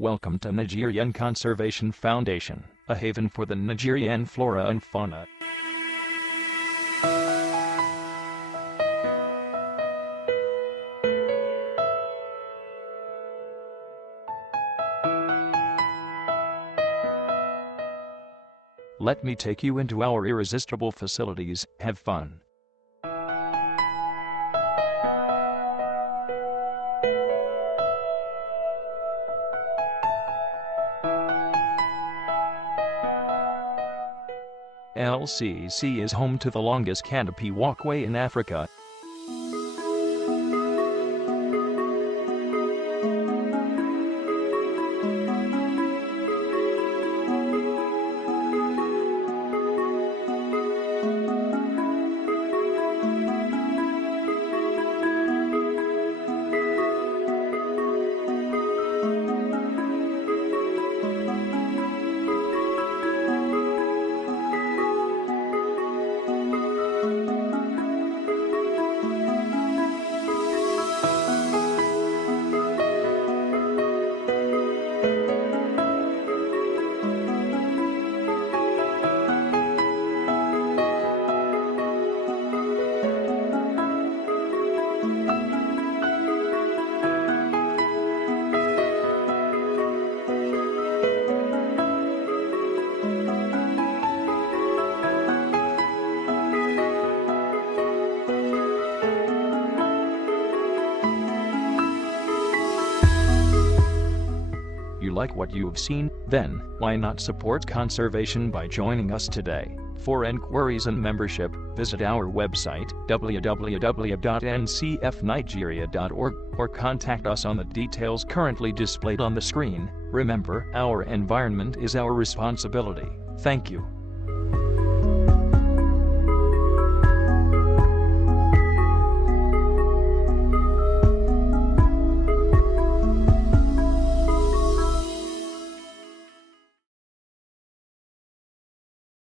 Welcome to Nigerian Conservation Foundation, a haven for the Nigerian flora and fauna. Let me take you into our irresistible facilities. Have fun. LCC is home to the longest canopy walkway in Africa. You like what you've seen? Then, why not support conservation by joining us today? For enquiries and membership, visit our website www.ncfnigeria.org or contact us on the details currently displayed on the screen. Remember, our environment is our responsibility. Thank you.